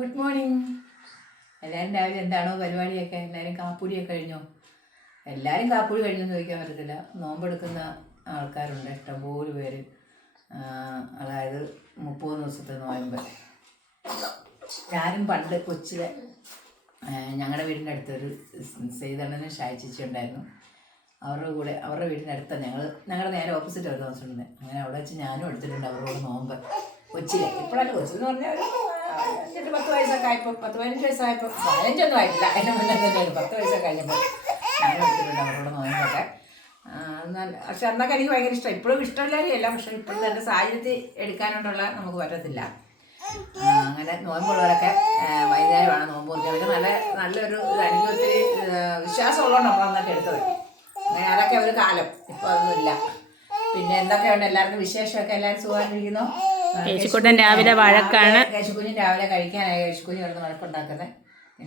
Good morning. എല്ലാവരും രാവിലെ എന്താണോ പരിപാടിയൊക്കെ? എല്ലാവരും കാപ്പൂടിയൊക്കെ കഴിഞ്ഞോ? എല്ലാവരും കാപ്പൂടി കഴിഞ്ഞെന്ന് ചോദിക്കാൻ പറ്റത്തില്ല. നോമ്പെടുക്കുന്ന ആൾക്കാരുണ്ട് ഇഷ്ടംപോലെ പേര്. അതായത് 30 ദിവസത്തെ നോയമ്പ്. ഞാനും പണ്ട് കൊച്ചിലെ ഞങ്ങളുടെ വീടിൻ്റെ അടുത്തൊരു സൈതണ്ണനും ഷായിച്ചേച്ചി ഉണ്ടായിരുന്നു. അവരുടെ വീടിൻ്റെ അടുത്താണ് ഞങ്ങളുടെ നേരെ ഓപ്പോസിറ്റ് ഒരു താമസിച്ചിട്ടുണ്ട്. അങ്ങനെ അവിടെ വെച്ച് ഞാനും എടുത്തിട്ടുണ്ട് അവരോട് നോമ്പ് കൊച്ചിലെ. ഇപ്പോഴല്ല, കൊച്ചിലെന്ന് പറഞ്ഞാൽ ഒരു 8-10 വയസ്സൊക്കെ ആയപ്പോൾ, 10-15 വയസ്സായപ്പോൾ, 15ഒന്നും ആയിട്ടില്ല, അതിൻ്റെ മുന്നേ തന്നെയാണ് 10 വയസ്സൊക്കെ കഴിഞ്ഞപ്പോൾ ഞാനും എടുത്തിട്ടുണ്ട് അവരോട് നോമ്പൊക്കെ. പക്ഷെ അന്നൊക്കെ എനിക്ക് ഭയങ്കര ഇഷ്ടം. ഇപ്പോഴും ഇഷ്ടമില്ലാതെയല്ല, പക്ഷെ ഇപ്പോഴത്തെ എൻ്റെ സാഹചര്യത്തിൽ എടുക്കാനായിട്ടുള്ള നമുക്ക് പറ്റത്തില്ല. അങ്ങനെ നോമ്പുള്ളവരൊക്കെ വൈകുന്നേരമാണ് നോമ്പ് കുറിക്കുന്നത്. നല്ലൊരു എനിക്ക് ഒത്തിരി വിശ്വാസമുള്ളതുകൊണ്ട് നമ്മൾ അന്നൊക്കെ എടുത്തത്. അങ്ങനെ അതൊക്കെ ഒരു കാലം. ഇപ്പോൾ അതൊന്നുമില്ല. പിന്നെ എന്തൊക്കെയുണ്ട് എല്ലാവർക്കും വിശേഷമൊക്കെ? എല്ലാവരും സുഖമായിട്ടിരിക്കുന്നു. കേശുക്കുട്ടൻ രാവിലെ വഴക്കാണ്. കേശുക്കുഞ്ഞ് രാവിലെ കഴിക്കാനായി. കേശുക്കുഞ്ഞ് കിടന്ന് വഴക്കുണ്ടാക്കുന്നത്.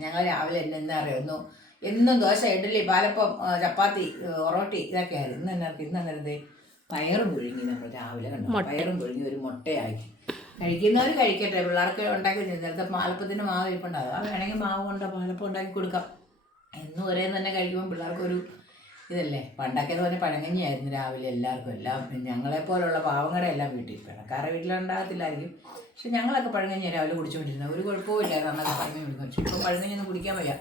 ഞങ്ങൾ രാവിലെ എന്താ അറിയുന്നു, എന്നും ദോശ, ഇഡ്ഡലി, പാലപ്പം, ചപ്പാത്തി, ഒറോട്ടി ഇതൊക്കെ ആയിരുന്നു. ഇന്ന് അന്നേരത്തെ പയറും പുഴുങ്ങി. നമ്മൾ രാവിലെ കണ്ടു പയറും പുഴുങ്ങി ഒരു മുട്ടയാക്കി. കഴിക്കുന്നവർ കഴിക്കട്ടെ, പിള്ളേർക്ക് ഉണ്ടാക്കി. നേരത്തെ പാലപ്പത്തിന് മാവ് ഇരിപ്പുണ്ടാകും. അത് വേണമെങ്കിൽ മാവ് കൊണ്ട് പാലപ്പം ഉണ്ടാക്കി കൊടുക്കാം. എന്നും ഒരേ തന്നെ കഴിക്കുമ്പോൾ പിള്ളേർക്കൊരു ഇതല്ലേ. പണ്ടൊക്കെ എന്ന് പറഞ്ഞാൽ പഴങ്കഞ്ഞിയായിരുന്നു രാവിലെ എല്ലാവർക്കും. എല്ലാം ഞങ്ങളെപ്പോലുള്ള പാവങ്ങളുടെ എല്ലാം വീട്ടിൽ, പിണക്കാരുടെ വീട്ടിലുണ്ടാകത്തില്ലായിരിക്കും, പക്ഷെ ഞങ്ങളൊക്കെ പഴങ്കഞ്ഞി രാവിലെ കുടിച്ചുകൊണ്ടിരുന്നത്. ഒരു കുഴപ്പമില്ലായിരുന്നു അന്നൊക്കെ പഴങ്കഞ്ഞി കുടിക്കും. പക്ഷെ ഇപ്പം പഴങ്കഞ്ഞൊന്നും കുടിക്കാൻ വയ്യ.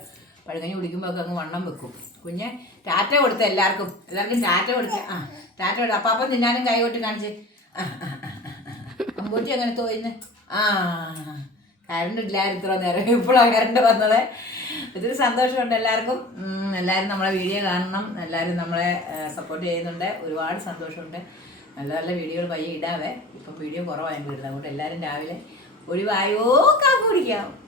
പഴങ്കഞ്ഞി കുടിക്കുമ്പോൾ ഒക്കെ അങ്ങ് വണ്ണം വെക്കും. കുഞ്ഞെ ടാറ്റ കൊടുത്ത എല്ലാവർക്കും ടാറ്റ കൊടുത്ത. ടാറ്റ കൊടുത്ത അപ്പം തിന്നാനും കൈ കൊട്ടി കാണിച്ച്. അമ്പൂറ്റി അങ്ങനെ തോന്നുന്നു. കറണ്ട് ഇല്ലായിരുന്നു ഇത്ര നേരം, ഇപ്പോഴാണ് കറണ്ട് വന്നത്. ഒത്തിരി സന്തോഷമുണ്ട് എല്ലാവർക്കും. എല്ലാവരും നമ്മളെ വീഡിയോ കാണണം, എല്ലാവരും നമ്മളെ സപ്പോർട്ട് ചെയ്യുന്നുണ്ട്. ഒരുപാട് സന്തോഷമുണ്ട്. നല്ല നല്ല വീഡിയോകൾ പയ്യെ ഇടാവേ. ഇപ്പം വീഡിയോ കുറവായിരുന്നു ഇടുന്നത്. അതുകൊണ്ട് എല്ലാവരും രാവിലെ ഒരു വായോ കാപ്പി കുടിക്കാം.